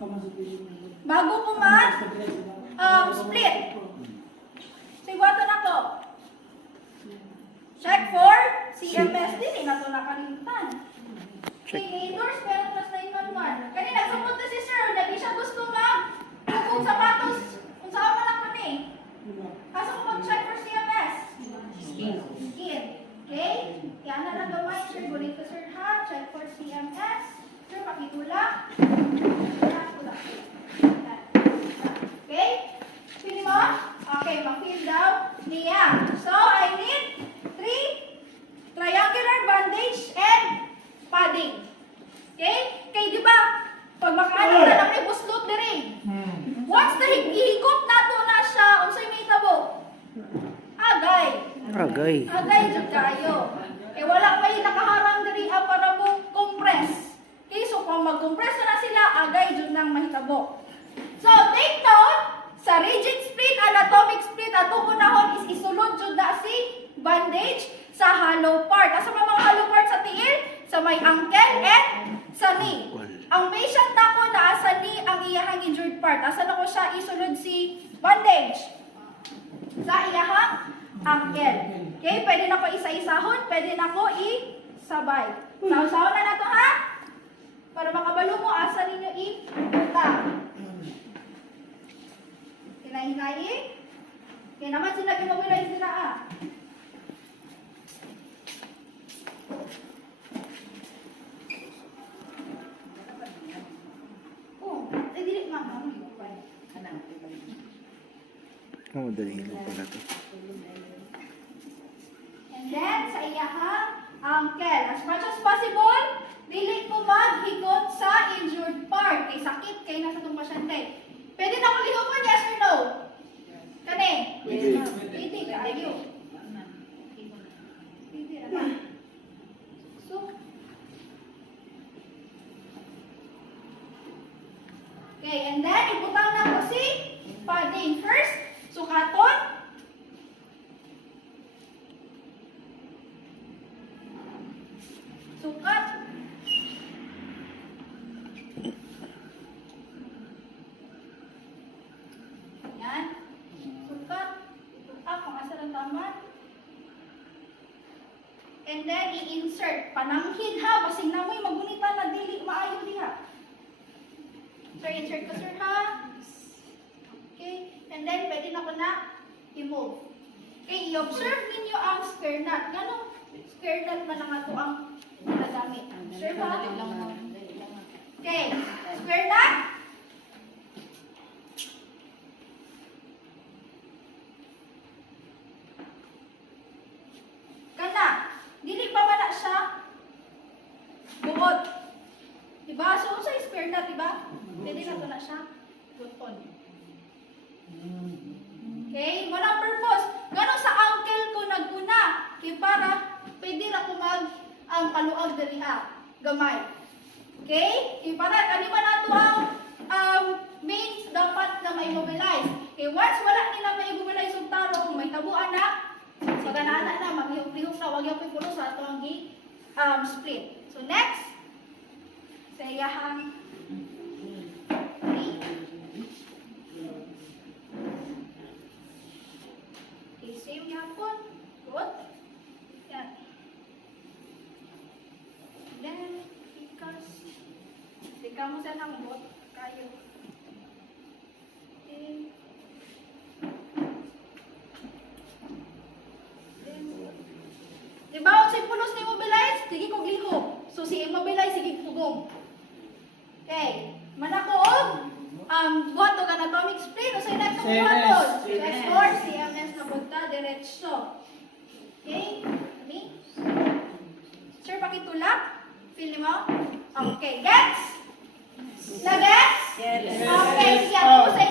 Bago ko split. Sigwato na ko. Check for CMS din. Na ito nakalimutan. Endorse, pero plus 911. Kanina, sumot na si sir. Hindi siya gusto kung sapatos. Kung saan man lang man eh. Kaso kung mag-check for CMS. Skin. Okay? Kaya na lang gamay. Sir, gulit ko sir ha. Check for CMS. Sir, pakitula. Okay? Pili mo? Okay, mag-fill daw niya. So, I need 3 triangular bandage and padding. Okay? Kaya di ba, pag makaano na lang may buslot na rin. Once na ihigop na to na siya, unsay may tabo? Agay. Agay dyan kayo. Eh wala pa yung nakaharang na rin para mo compress. Okay, so kung mag-compress na sila, agay dyan nang mahitabo. So, take note, sa rigid split, anatomic split, at unahon is isulod dyan na si bandage sa hollow part. Asa ba mga hollow part sa tiil? Sa may ankle and sa knee. Ang patient ako na sa knee ang iyahang injured part. Asa na ko siya isulod si bandage? Sa iyahang ankle. Okay, pwede na ko isa-isahon, pwede na ko isabay. Sahon-sahon na to ha? Para makabalo mo, asa ninyo ipunta. Hinay-hinayi. Kaya naman sila ginawilayin sila ah. Dali lang pala to. And then, sa iyahang ankle. As much as possible, dili ko maghigot sa injured part. Kay sakit, kay nasa itong pasyente. Pwede na ko lihukan, yes or no? Kani? Pwede kayo. Pwede na. So, okay, and then, ibutang na ko si padding. First, sukaton. Sukat. Yan. Sukat. Kung asa lang taman. And then, i-insert. Panamhid ha. Basing na mo'y magunita na dili maayo diha. So, insert ko sir ha. Okay. And then, pwede na ko na i-move. Okay, i-observe ninyo ang square knot. Ganong square knot man ang ato ang nagamit. Sure ba? Okay, square knot. Kana, dili pa man na siya buot. Diba? So, sa square knot, diba? Pwede na ito na siya buton. Okay, walang purpose. Ganun sa ankle ko naguna. Okay, para pwede na ko kaluag dali gamay. Okay? Okay, para kanima na ito ang main dapat na ma-immobilize. Okay, once wala nila ma-immobilize yung tarong, may tabuan na, maganana na, maghihok-lihok na, wag yung pipulo sa ito ang split. So, next, sa iyahang same yapon. Good. Yan. Then, ikaw mo sa nang bot. Kayo. Okay. Then, diba, kung si pulos ni immobilize, sige kong lihok. So, si immobilize, sige tugong. Okay. Manako, buhat o anatomic split. O sa next ang buhaton. Next for CMS na punta, diretso. Okay? Kami? Sir, pakitulak. Feel mo? Okay. Gets? Na-gets? Yes. Okay. Sige, ako sa